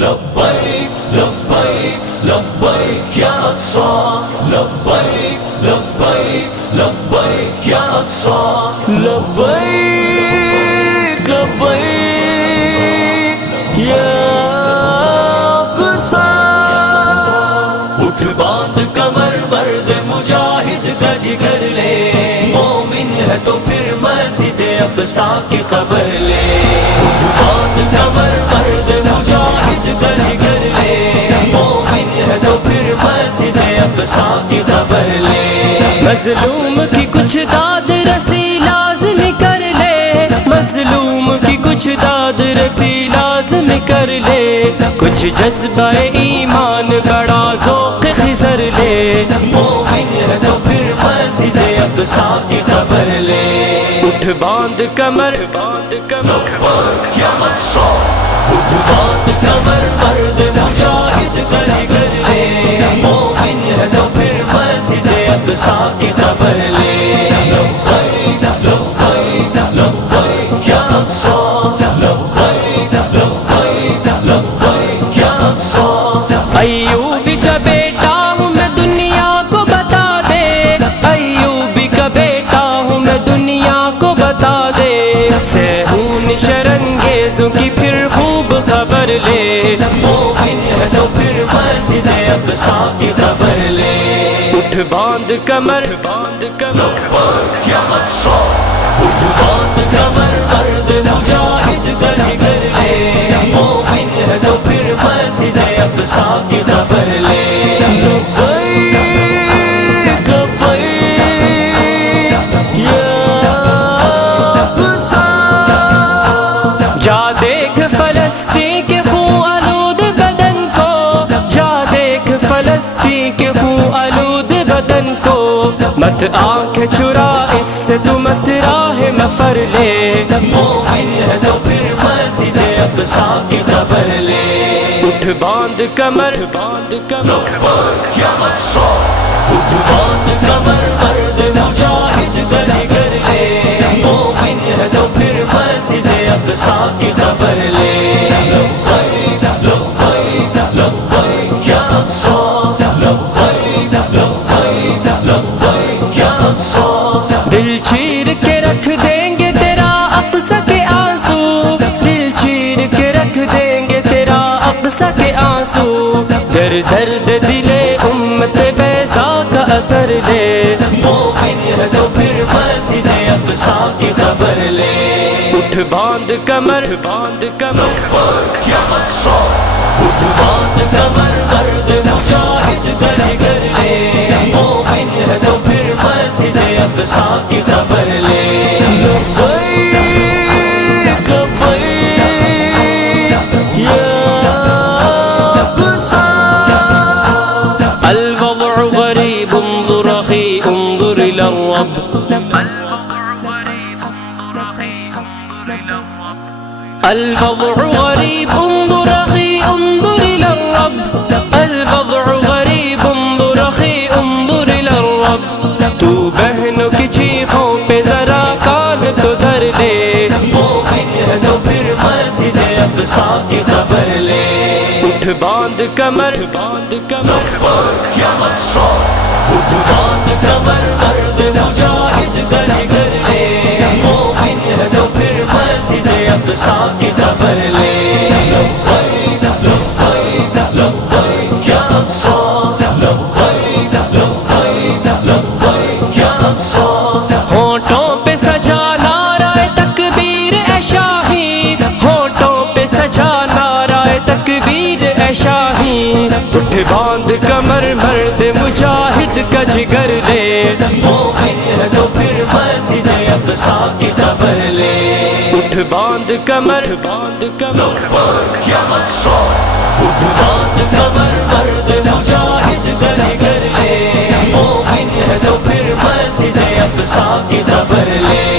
لبیک لبیک لبیک یا اقصی لبیک لبیک لبیک یا اقصی لبیک لبیک یا اقصی اٹھ باندھ کمر مرد مجاہد کا جگر لے مومن ہے تو پھر مسجد اقصی کی خبر لے اٹھ باندھ کمر مرد مجاہد کا جگر لے مومن ہے تو پھر مسجد اقصی کی خبر لے مظلوم کی کچھ داد رسی لازم کر لے مظلوم کی کچھ داد رسی لازم کر لے کچھ جذبہ ایمان بڑا ذوق خضر لے مومن ہے تو پھر مسجد اقصی کی خبر لے اٹھ باندھ کمر باندھ کمر یا اقصی اٹھ باندھ کمر مرد مجاہد کا جگر لے مومن ہے تو پھر مسجد اقصی کی خبر لے لبیک لبیک لبیک یا اقصی لبیک لبیک لبیک یا اقصی ایوب کا بیٹا ہوں میں دنیا کو بتا دے ایوب کا بیٹا ہوں میں دنیا کو بتا دے سہون شرنگیزوں کی پھر خوب خبر لے مومن ہے تو پھر مسجد اقصی کی خبر لے اٹھ باندھ کمر باندھ کمر یا اقصی اٹھ باندھ کمر مرد مجاہد کا جگر لے مومن ہے تو پھر مسجد اقصی کی خبر لے لبیک لبیک یا اقصی جا دیکھ فلسطین کے خون آلود بدن کو جا دیکھ فلسطین کے خون آلود بدن کو مت آنکھ چرا اس سے تو مت راہ مفر لے مومن ہے تو پھر مسجد اقصی کی خبر لے اٹھ باندھ کمر باندھ کمر یا اقصی اٹھ باندھ کمر مرد مجاہد کا جگر لے مومن ہے تو پھر مسجد اقصی کی خبر لے لبیک لبیک لبیک یا اقصی لبیک لبیک لبیک یا اقصی دل چیر کے رکھ دیں گے تیرا اقصی کے آنسو دل چیر کے رکھ دیں گے تیرا اقصی کے آنسو در درد دل امت بیضا کا اثر لے مومن ہے تو پھر مسجد اقصی کی خبر لے اٹھ باندھ کمر باندھ کمر یا اقصی اٹھ باندھ کمر مرد مجاہد کا جگر لے مومن ہے تو پھر مسجد اقصی کی خبر لے لبیک لبیک یا اقصی الوضع غریب انظر اخی انظر الى الرب الوضع غریب انظر اخی انظر الى الرب الوضع غریب انظر اخی انظر الى الرب تو بہنوں کی چیخوں پہ ذرا کان تو دھر لے مومن ہے تو پھر مسجد اقصی کی خبر لے اٹھ باندھ کمر باندھ کمر یا اقصی اٹھ باندھ کمر مرد مجاہد کا جگر لے مومن ہے تو پھر مسجد اقصی کی خبر لے لبیک لبیک لبیک یا اقصی لبیک لبیک لبیک یا اقصی ہونٹوں پہ سجا نعرہ تکبیر اے شاہی ہونٹوں پہ سجا نعرہ تکبیر اے شاہی اٹھ باندھ کمر مرد مجاہد کا جگر لے مومن ہے تو پھر مسجد اقصی کی خبر لے اٹھ باندھ کمر باندھ کمر یا اقصی اٹھ باندھ کمر مرد مجاہد کا جگر لے مومن ہے تو پھر مسجد اقصی کی خبر لے